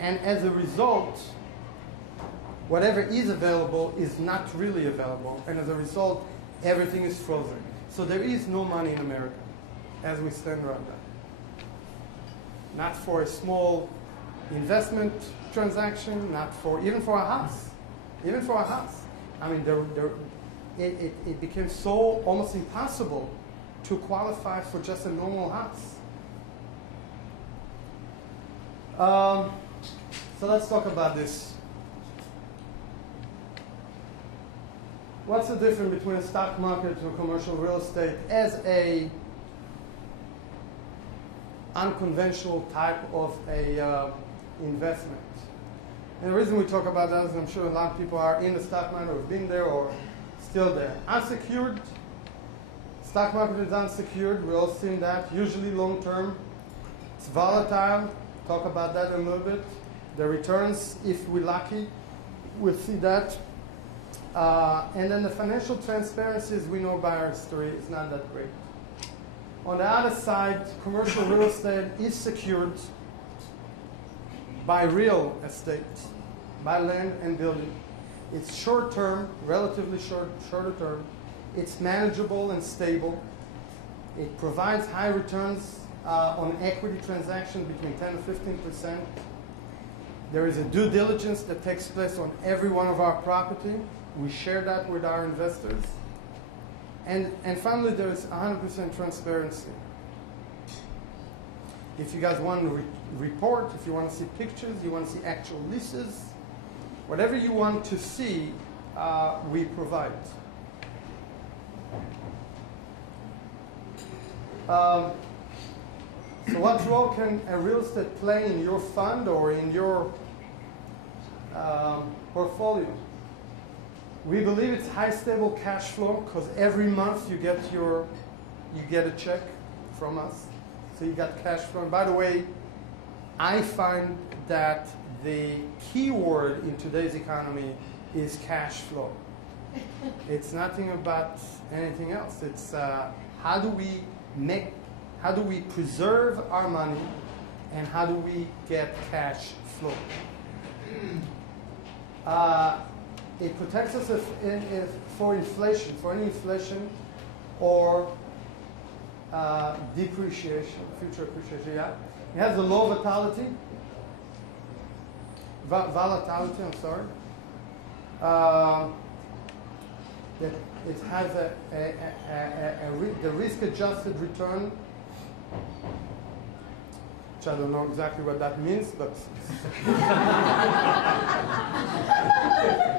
And as a result, whatever is available is not really available. And as a result, everything is frozen. So there is no money in America as we stand right now. Not for a small investment transaction, not for, even for a house. Even for a house. I mean, it became so almost impossible to qualify for just a normal house. So let's talk about this. What's the difference between a stock market and commercial real estate as a unconventional type of a investment? And the reason we talk about that is I'm sure a lot of people are in the stock market or have been there or still there. Unsecured, stock market is unsecured. We've all seen that, usually long term. It's volatile. Talk about that in a little bit. The returns, if we're lucky, we'll see that. And then the financial transparency, as we know by our history, is not that great. On the other side, commercial real estate is secured by real estate, by land and building. It's short term, relatively shorter term. It's manageable and stable. It provides high returns on equity transactions between 10 and 15%. There is a due diligence that takes place on every one of our property. We share that with our investors. And finally, there is 100% transparency. If you guys want to report, if you want to see pictures, you want to see actual leases, whatever you want to see, we provide. So what role can a real estate play in your fund or in your portfolio? We believe it's high stable cash flow because every month you get a check from us. So you got cash flow. And by the way, I find that the key word in today's economy is cash flow. It's nothing about anything else. It's how do we preserve our money and how do we get cash flow? It protects us if for inflation, for any inflation or depreciation, future appreciation. Yeah, it has a low volatility. Volatility. I'm sorry. That it has the risk-adjusted return, which I don't know exactly what that means, but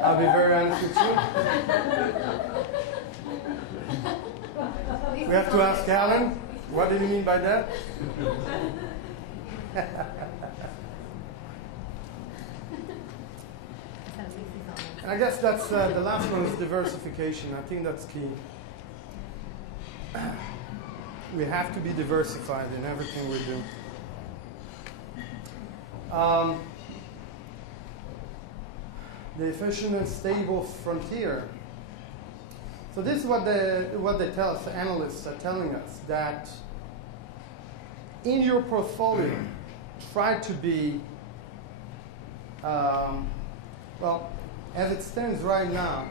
I'll be very honest with you. We have to ask Alan, what did he mean by that? And I guess that's the last one is diversification. I think that's key. We have to be diversified in everything we do. The efficient and stable frontier. So this is what they tell us, the analysts are telling us, that in your portfolio, try to be, well, as it stands right now,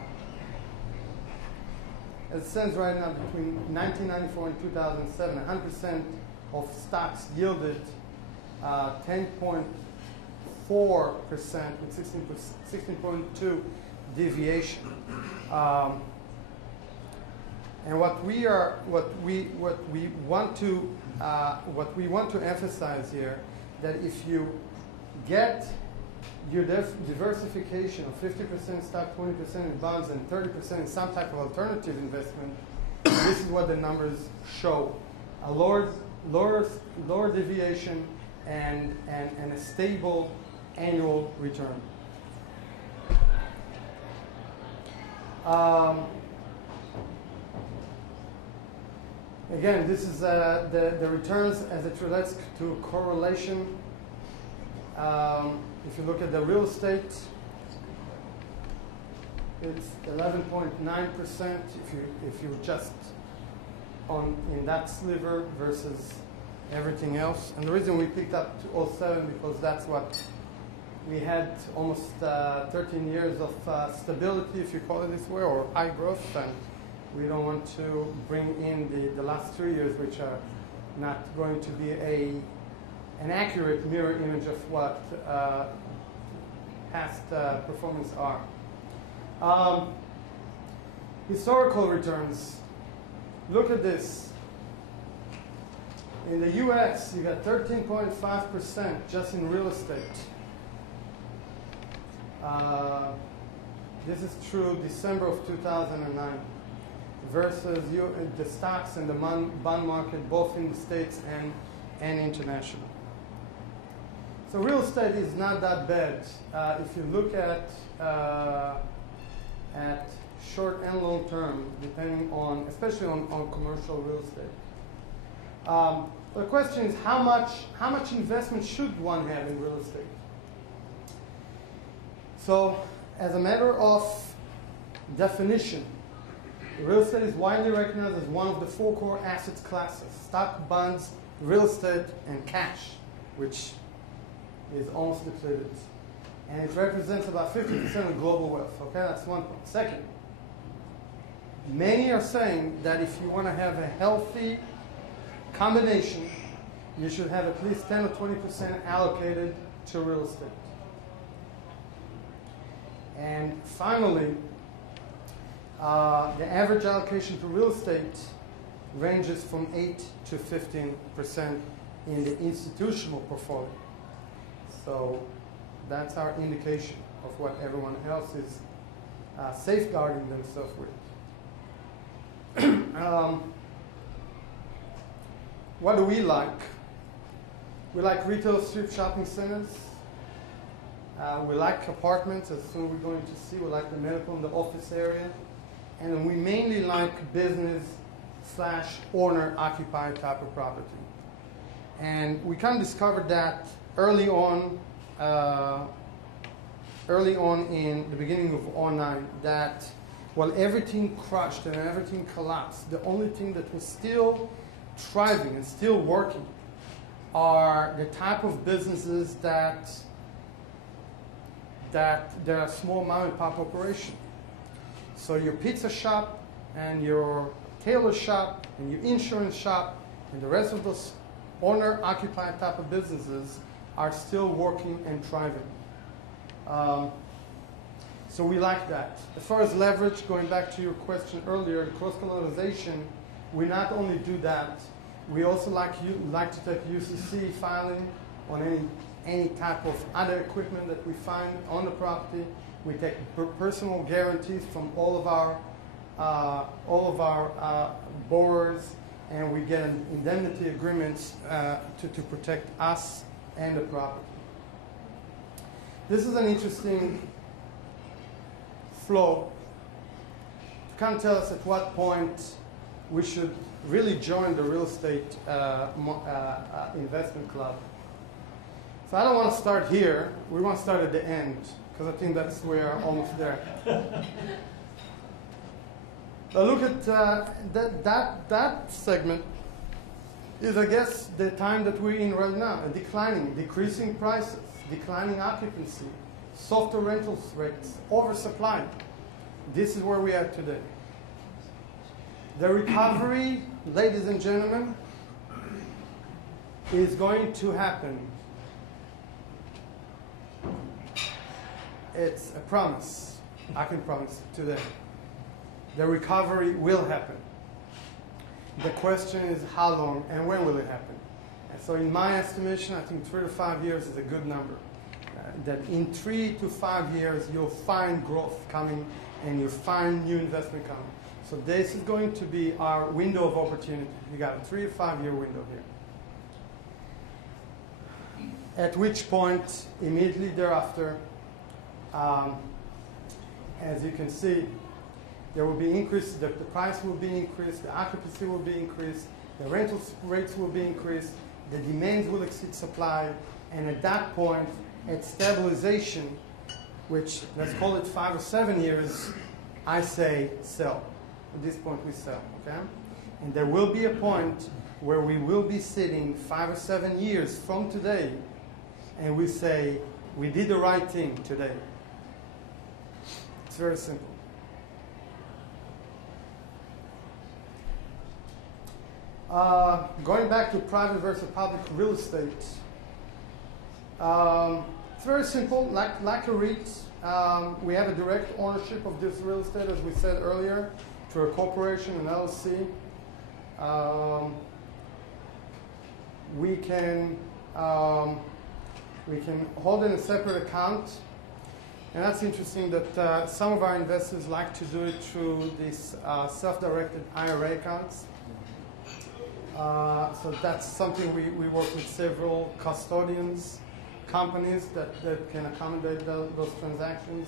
between 1994 and 2007, 100% of stocks yielded 10.4% with 16.2 deviation. And what we want to emphasize here, that if you get your diversification of 50% stock, 20% in bonds, and 30% in some type of alternative investment, this is what the numbers show: a lower deviation and a stable annual return. Again, this is the returns as it relates to correlation. If you look at the real estate, it's 11.9% if you just in that sliver versus everything else. And the reason we picked up 2007 because that's what We had almost 13 years of stability, if you call it this way, or high growth, and we don't want to bring in the last 3 years, which are not going to be an accurate mirror image of what past performance are. Historical returns. Look at this. In the US, you got 13.5% just in real estate. This is true December of 2009 versus the stocks and the bond market, both in the States and international. So real estate is not that bad if you look at short and long term, depending on, especially on commercial real estate. The question is how much investment should one have in real estate? So as a matter of definition, real estate is widely recognized as one of the 4 core asset classes: stock, bonds, real estate, and cash, which is almost depleted. And it represents about 50% of global wealth. Okay, that's one point. Second, many are saying that if you want to have a healthy combination, you should have at least 10 or 20% allocated to real estate. And finally, the average allocation to real estate ranges from 8 to 15% in the institutional portfolio. So that's our indication of what everyone else is safeguarding themselves with. What do we like? We like retail strip shopping centers. We like apartments, as soon as we're going to see. We like the medical and the office area. And we mainly like business / owner-occupied type of property. And we kind of discovered that early on in the beginning of 2009, that while everything crushed and everything collapsed, the only thing that was still thriving and still working are the type of businesses that they're a small mom and pop operation. So your pizza shop and your tailor shop and your insurance shop and the rest of those owner-occupied type of businesses are still working and thriving. So we like that. As far as leverage, going back to your question earlier, the cross-collateralization, we not only do that, we also like to take UCC filing on any type of other equipment that we find on the property. We take personal guarantees from all of our borrowers, and we get indemnity agreements to protect us and the property. This is an interesting flow to kind of tell us at what point we should really join the real estate investment club. So I don't want to start here. We want to start at the end, because I think that's where we're almost there. But look at that segment is, I guess, the time that we're in right now, decreasing prices, declining occupancy, softer rental rates, oversupply. This is where we are today. The recovery, ladies and gentlemen, is going to happen. It's a promise. I can promise today. The recovery will happen. The question is how long and when will it happen? And so in my estimation, I think 3 to 5 years is a good number. That in 3 to 5 years, you'll find growth coming and you'll find new investment coming. So this is going to be our window of opportunity. You got a 3 to 5 year window here. At which point, immediately thereafter, as you can see, there will be increase, the price will be increased, the occupancy will be increased, the rental rates will be increased, the demands will exceed supply, and at that point, at stabilization, which let's call it 5 or 7 years, I say sell. At this point we sell, okay? And there will be a point where we will be sitting 5 or 7 years from today, and we say, we did the right thing today. It's very simple. Going back to private versus public real estate, it's very simple. Like a REIT, we have a direct ownership of this real estate, as we said earlier, through a corporation, an LLC. We can hold in a separate account, and that's interesting that some of our investors like to do it through these self-directed IRA accounts. So that's something we work with several custodians, companies that can accommodate those transactions,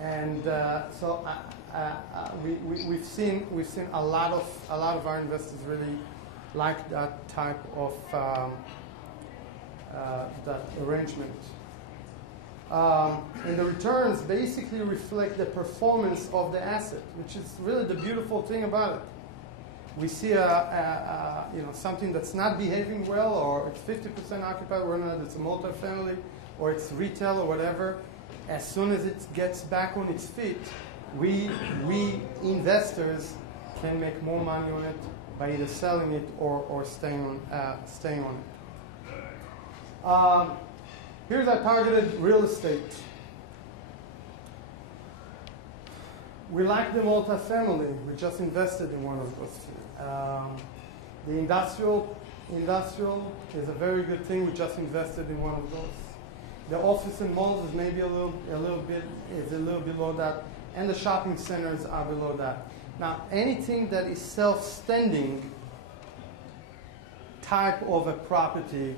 and so we've seen a lot of our investors really like that type of that arrangement. And the returns basically reflect the performance of the asset, which is really the beautiful thing about it. We see something that's not behaving well, or it's 50% occupied, whether or not it's a multifamily, or it's retail, or whatever. As soon as it gets back on its feet, we investors can make more money on it by either selling it or staying on it. Here's our targeted real estate. We like the multifamily. We just invested in one of those two. The industrial is a very good thing. We just invested in one of those. The office and malls is maybe a little bit below that, and the shopping centers are below that. Now, anything that is self-standing type of a property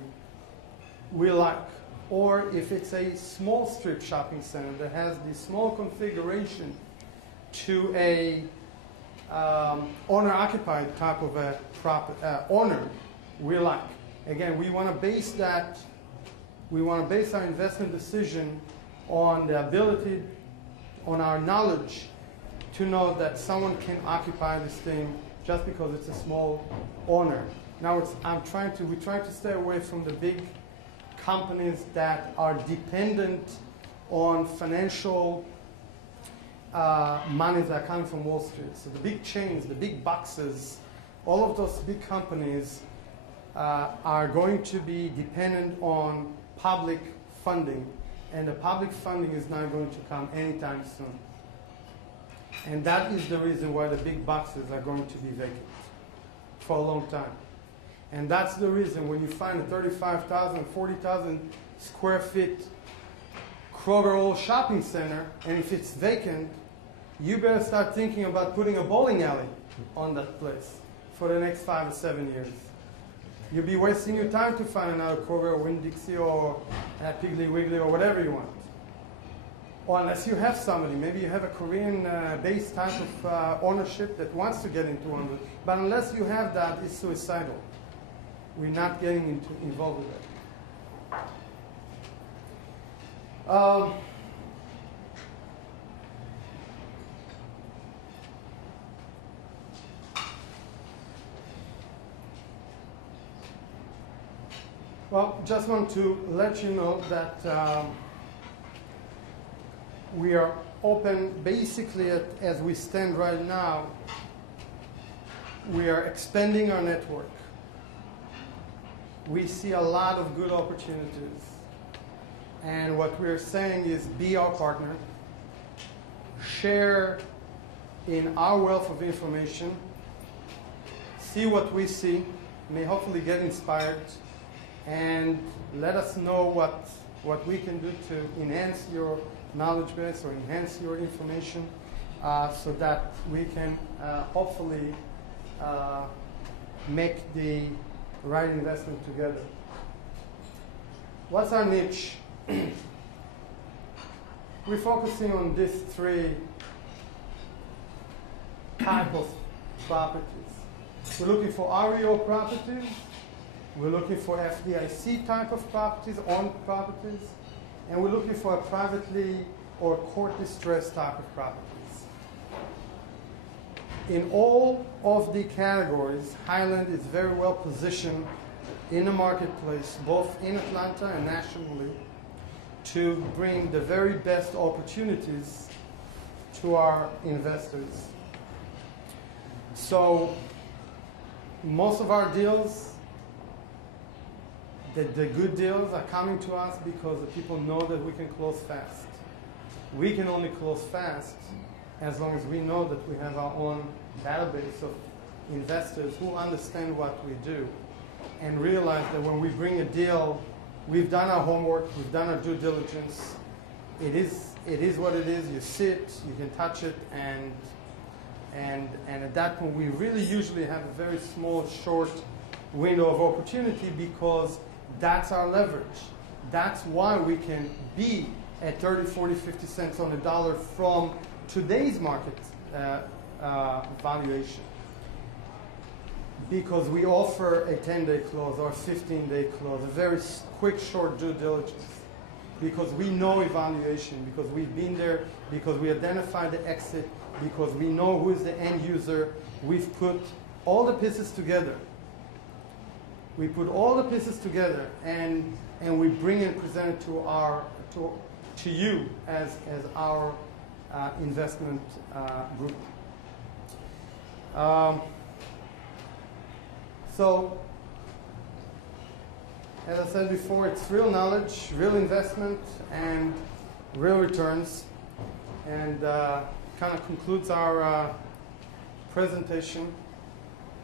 we like, or if it's a small strip shopping center that has the small configuration to a owner-occupied type of a owner, we like. Again, we want to base our investment decision on the ability, on our knowledge to know that someone can occupy this thing just because it's a small owner. Now, we're trying to stay away from the big companies that are dependent on financial monies that are coming from Wall Street. So the big chains, the big boxes, all of those big companies are going to be dependent on public funding, and the public funding is not going to come anytime soon. And that is the reason why the big boxes are going to be vacant for a long time. And that's the reason when you find a 35,000, 40,000 square feet Kroger old shopping center, and if it's vacant, you better start thinking about putting a bowling alley on that place for the next 5 or 7 years. You'll be wasting your time to find another Kroger or Winn-Dixie or Piggly Wiggly or whatever you want. Or unless you have somebody, maybe you have a Korean-based type of ownership that wants to get into one. But unless you have that, it's suicidal. We're not getting involved with it. Well, just want to let you know that we are open basically as we stand right now. We are expanding our network. We see a lot of good opportunities. And what we're saying is be our partner, share in our wealth of information, see what we see, may hopefully get inspired, and let us know what we can do to enhance your knowledge base or enhance your information so that we can hopefully make the right investment together. What's our niche? We're focusing on these three type of properties. We're looking for REO properties. We're looking for FDIC type of properties, owned properties, and we're looking for a privately or court distressed type of properties. In all of the categories, Highland is very well positioned in the marketplace, both in Atlanta and nationally. to bring the very best opportunities to our investors. So most of our deals, the good deals are coming to us because the people know that we can close fast. We can only close fast as long as we know that we have our own database of investors who understand what we do and realize that when we bring a deal, we've done our homework, we've done our due diligence. It is what it is. You see it, you can touch it, and at that point, we really usually have a very small, short window of opportunity because that's our leverage. That's why we can be at 30, 40, 50 cents on the dollar from today's market valuation. Because we offer a 10-day close or a 15-day close, a very quick, short due diligence. Because we know evaluation, because we've been there, because we identify the exit, because we know who is the end user. We've put all the pieces together. We put all the pieces together, and we bring and present it to you as our investment group. So, as I said before, it's real knowledge, real investment, and real returns. And kind of concludes our presentation.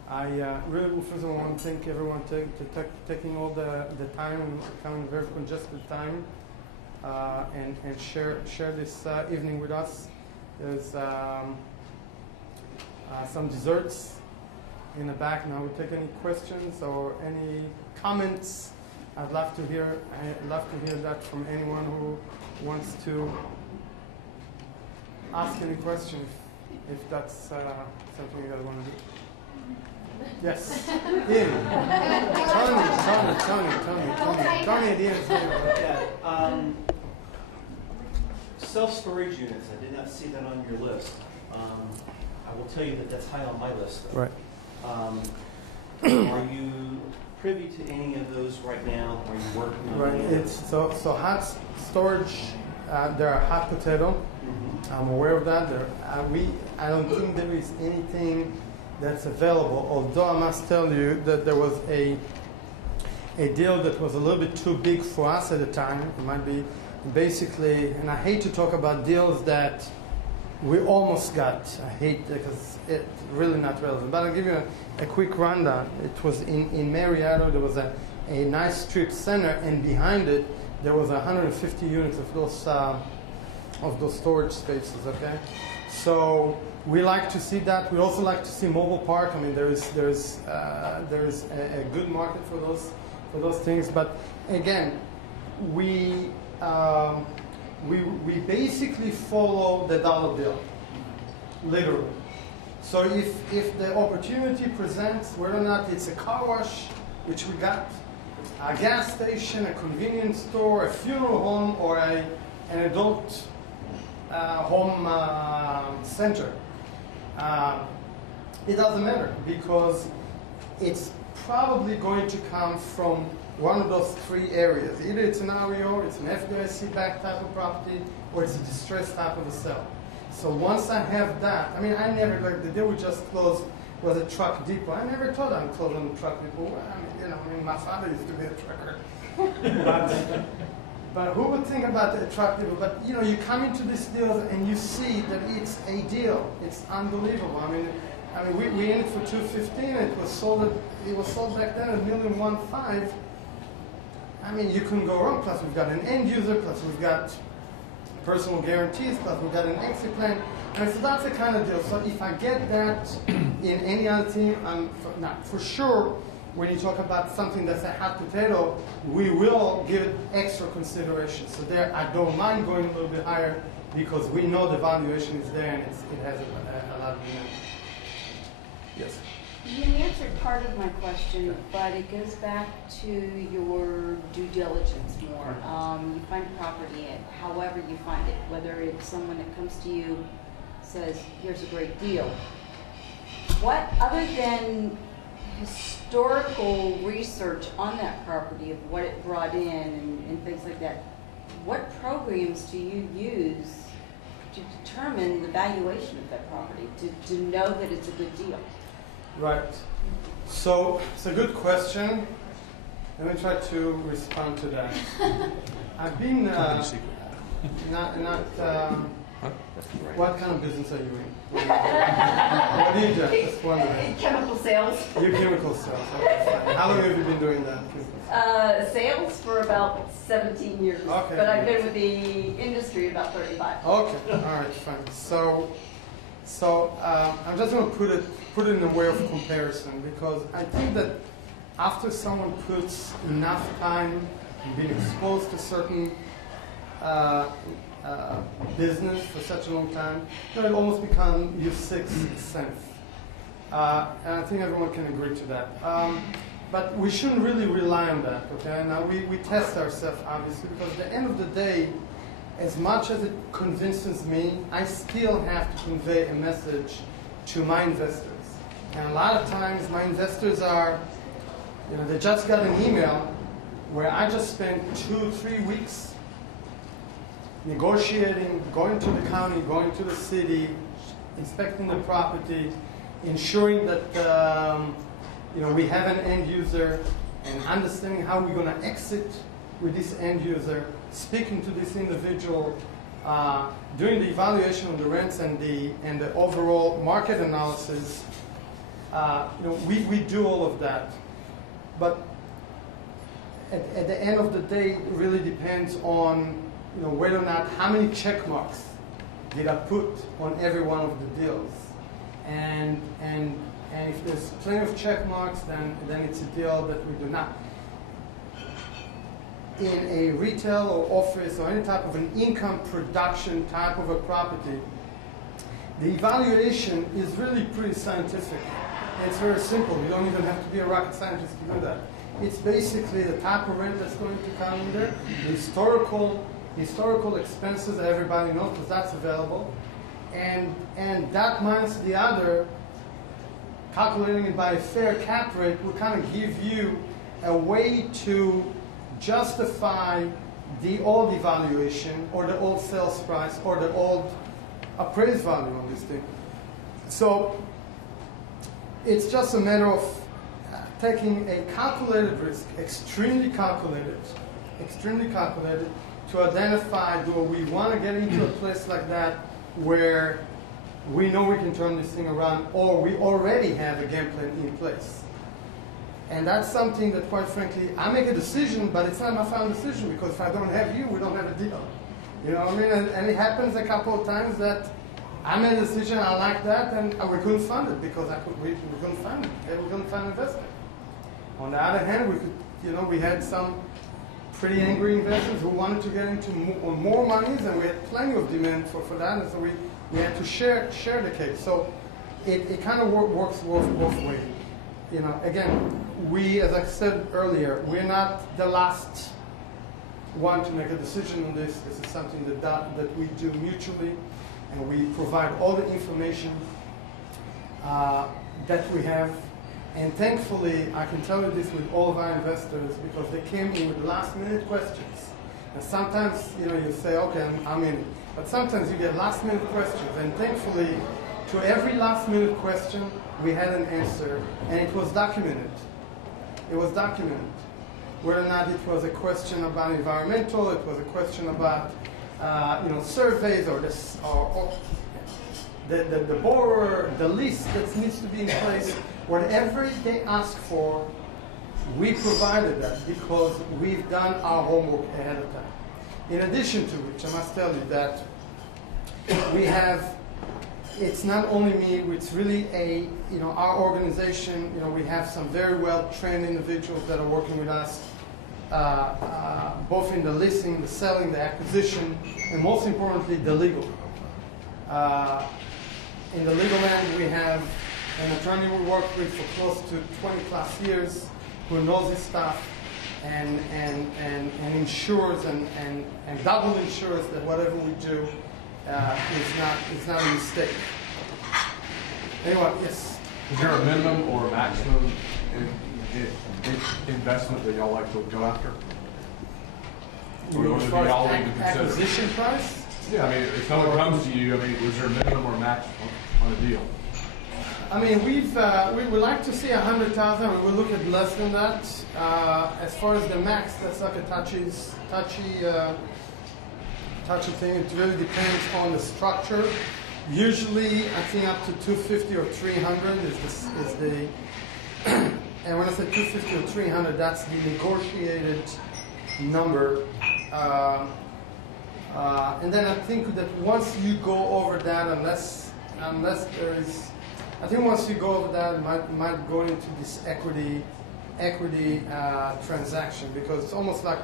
I really first of all want to thank everyone taking all the time and coming very congested time and share this evening with us. There's some desserts in the back. Now we'll take any questions or any comments. I'd love to hear that from anyone who wants to ask any questions, if that's something you guys want to do. Yes, Ian. Tony, and Ian. Yeah. Self-storage units. I did not see that on your list. I will tell you that that's high on my list, though. Right. Are you privy to any of those right now? Are you working on Right. any? It's so hot storage. There are hot potato. Mm-hmm. I'm aware of that. I don't think there is anything that's available. Although I must tell you that there was a deal that was a little bit too big for us at the time. It might be basically, and I hate to talk about deals that we almost got. I hate because it's really not relevant. But I'll give you a quick rundown. It was in Marietta. There was a nice strip center, and behind it there was 150 units of those storage spaces. Okay, so we like to see that. We also like to see mobile park. I mean, there's a good market for those things. But again, we basically follow the dollar bill, literally. So if the opportunity presents, whether or not it's a car wash, which we got, a gas station, a convenience store, a funeral home, or an adult home center, it doesn't matter because it's probably going to come from one of those three areas. Either it's an REO, it's an FDIC-backed type of property, or it's a distressed type of a sale. So once I have that, I mean, I never, like the deal we just closed was a truck depot. I never thought I'd close on the truck depot. I mean, my father used to be a trucker. But who would think about the truck depot? But, you come into this deal and you see that it's a deal. It's unbelievable. I mean, we in it for $215. It was sold back then at $1,150,000. I mean, you couldn't go wrong. Plus, we've got an end user. Plus, we've got personal guarantees. Plus, we've got an exit plan. And so that's the kind of deal. So if I get that in any other team, for sure, when you talk about something that's a hot potato, we will give it extra consideration. So there, I don't mind going a little bit higher because we know the valuation is there and it has a lot of demand. Yes. You answered part of my question, but it goes back to your due diligence more. You find a property, however you find it, whether it's someone that comes to you, says, here's a great deal. What, other than historical research on that property of what it brought in and things like that, what programs do you use to determine the valuation of that property, to know that it's a good deal? Right. So it's a good question. Let me try to respond to that. I've been what kind of business are you in? What do you do? Just wondering. Chemical sales. Your chemical sales. Okay. How long have you been doing that? Sales for about 17 years. Okay. But I've been with the industry about 35. Okay. All right. Fine. So I'm just going to put it in a way of comparison, because I think that after someone puts enough time and being exposed to certain business for such a long time, it almost becomes your sixth sense. And I think everyone can agree to that. But we shouldn't really rely on that, okay? Now, we test ourselves, obviously, because at the end of the day, as much as it convinces me, I still have to convey a message to my investors. And a lot of times, my investors are, they just got an email where I just spent 2-3 weeks negotiating, going to the county, going to the city, inspecting the property, ensuring that we have an end user, and understanding how we're going to exit with this end user, speaking to this individual, doing the evaluation of the rents and the overall market analysis. We do all of that. But at the end of the day, it really depends on whether or not, how many check marks did I put on every one of the deals. And if there's plenty of check marks, then it's a deal that we do not. In a retail or office or any type of an income production type of a property, the evaluation is really pretty scientific. It's very simple. You don't even have to be a rocket scientist to do that. It's basically the type of rent that's going to come in there, the historical expenses that everybody knows, because that's available, and that minus the other, calculating it by a fair cap rate, will kind of give you a way to justify the old evaluation or the old sales price or the old appraised value on this thing. So it's just a matter of taking a calculated risk, extremely calculated, to identify, do we want to get into a place like that where we know we can turn this thing around, or we already have a game plan in place. And that's something that, quite frankly, I make a decision, but it's not my final decision, because if I don't have you, we don't have a deal. You know what I mean? And it happens a couple of times that I made a decision, I like that, and we couldn't fund it because we couldn't fund it. We couldn't find investment. On the other hand, we had some pretty angry investors who wanted to get into more monies, and we had plenty of demand for that, and so we had to share the cake. So it kind of works both ways. Again, we, as I said earlier, we're not the last one to make a decision on this. This is something that we do mutually, and we provide all the information that we have. And thankfully, I can tell you this with all of our investors, because they came in with last-minute questions. And sometimes, you say, okay, I'm in it. But sometimes you get last-minute questions. And thankfully, to every last-minute question, we had an answer, and it was documented. It was documented. Whether or not it was a question about environmental, it was a question about surveys, or the borrower, the lease that needs to be in place. Whatever they ask for, we provided that, because we've done our homework ahead of time. In addition to which, I must tell you that we have, it's not only me, it's really our organization, we have some very well-trained individuals that are working with us, both in the leasing, the selling, the acquisition, and most importantly, the legal. In the legal end, we have an attorney we worked with for close to 20+ years who knows his stuff and ensures and double ensures that whatever we do is not a mistake. Anyway, yes? Is there a minimum or a maximum investment that y'all like to go after? Or as do far y'all as need to consider? acquisition price? Yeah, I mean, if someone comes to you, I mean, is there a minimum or maximum on a deal? I mean, we would like to see 100,000. We will look at less than that. As far as the max, that's like a touchy thing. It really depends on the structure. Usually, I think up to 250 or 300 is the. And when I say 250 or 300, that's the negotiated number. And then I think that once you go over that, unless there is, I think once you go over that, it might go into this equity transaction, because it's almost like,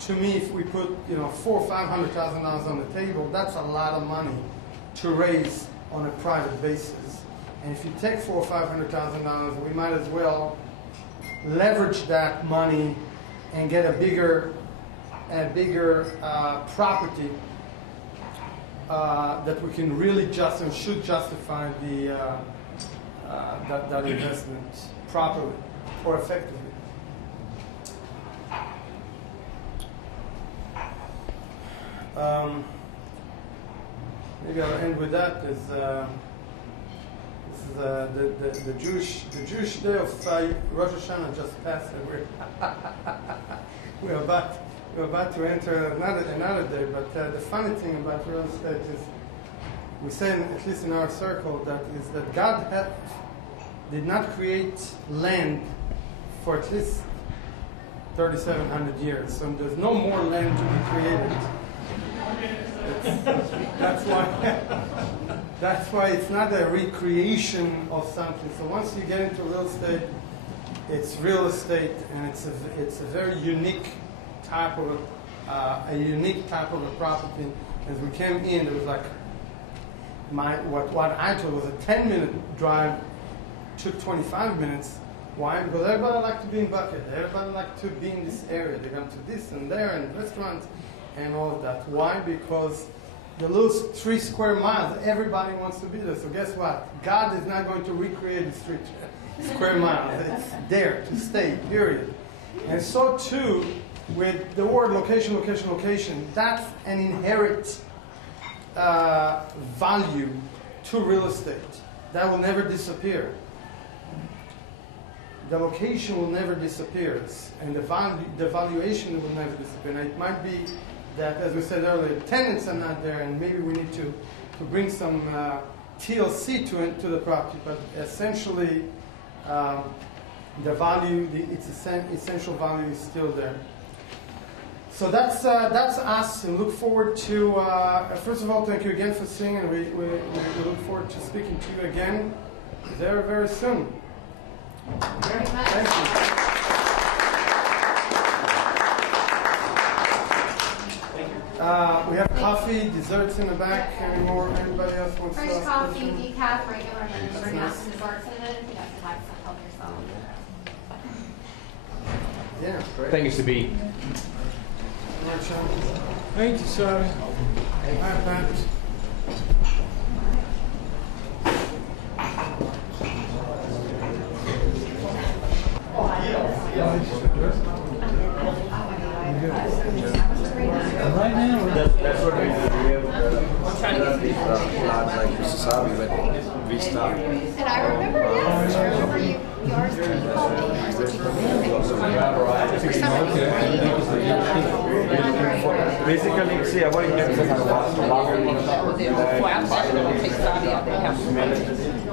to me, if we put $400,000 or $500,000 on the table, that's a lot of money to raise on a private basis. And if you take $400,000 or $500,000, we might as well leverage that money and get a bigger property that we can really should justify that investment properly or effectively. Maybe I'll end with that. This is the Jewish day of Rosh Hashanah just passed, and we're about to enter another day. But the funny thing about real estate is, we say, at least in our circle, that God did not create land for at least 3,700 years. So there's no more land to be created. That's why it's not a recreation of something. So once you get into real estate, it's real estate, and it's a very unique type of a property. As we came in, it was like what I told was a 10-minute drive took 25 minutes. Why? Because everybody likes to be in Bucket. Everybody likes to be in this area. They come to this and there and restaurants and all of that. Why? Because the little 3 square miles, everybody wants to be there. So guess what? God is not going to recreate the 3 square miles. It's there to stay, period. And so too with the word location, location, location. That's an inherent value to real estate. That will never disappear. The location will never disappear, and the valuation will never disappear. And it might be that, as we said earlier, tenants are not there, and maybe we need to bring some TLC to the property. But essentially, the value, its essential value, is still there. So that's us, and look forward to. First of all, thank you again for singing, and we look forward to speaking to you again very, very soon. Very much. Thank you. We have coffee, desserts in the back. Anybody else wants to Fresh ask coffee, questions? decaf, regular, and then bring out some desserts in it. If you guys would like to help yourself. Yeah, great. Thank you, Sabi. All right, Sean. Thank you, sir. Hi, Pat. Right now, That's what we do. We have plants like wasabi, but we start. And I remember, yes, I remember you. Yours, you called me. Yours, did you call me? For some reason, Basically, see, I want to get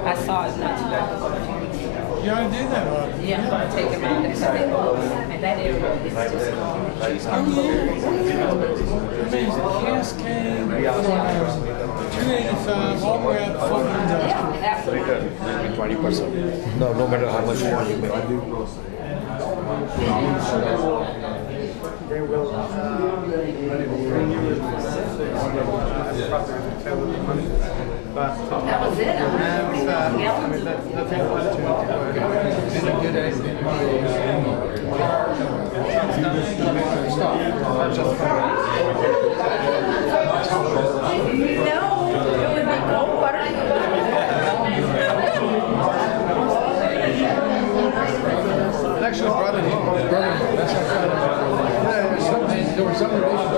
I saw it not too long. you ought to do that, Rob. Yeah, take him out and cut it. And that area is just. I mean, Cascade, 285, all the way out to Fulton Industrial. Yeah, absolutely. 20%. No matter how much money you make. They will but That was it. I mean, that's an opportunity. It's a good idea. It actually brought it home. That's how I found out. There were some relations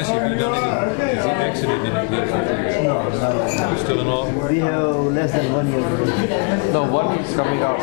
ask you, have you done any, has he exited any political careers? No. Still involved? We have less than 1 year. No, one is coming out.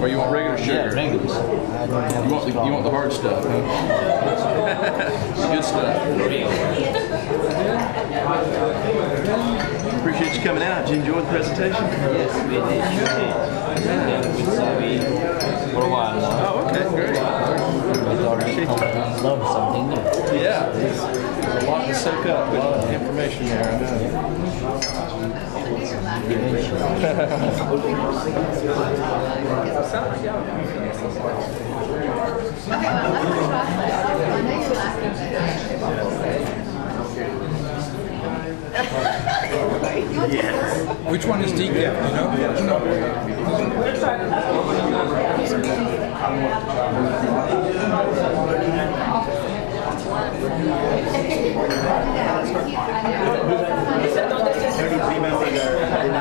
Or you want regular sugar? Yeah, regular. You want the hard stuff, huh? Good stuff. Appreciate you coming out. Did you enjoy the presentation? Yes, we did. With Sabi for a while now. Oh, okay, great. I learned something new. Yeah, there's a lot to soak up. A lot of information there, I know. Which one is decaf, you know?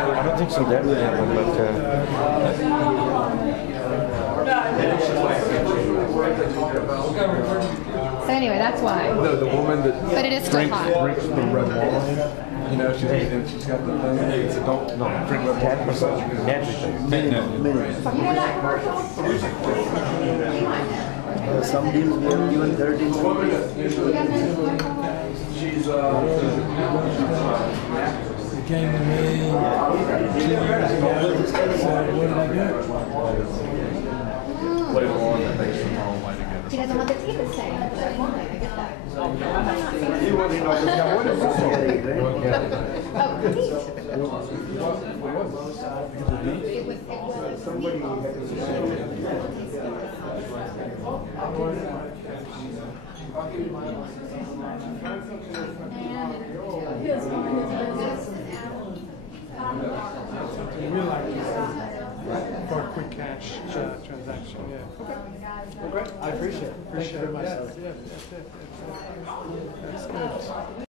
I don't think so that would happen, So anyway, that's why. The woman that But it is still hot. drinks the red wine, you know, she's got the thing, it's a don't drink red wine. Some deals we have given 13. He came to me 2 years ago. Said, what did I get? Play the one that makes them all way together. He doesn't want the tea to stay. I get that. What is this? Oh, tea. It was We like for a quick cash transaction. Yeah. I appreciate it. Thank you very much. Yes, yes, yes, yes, yes. That's good.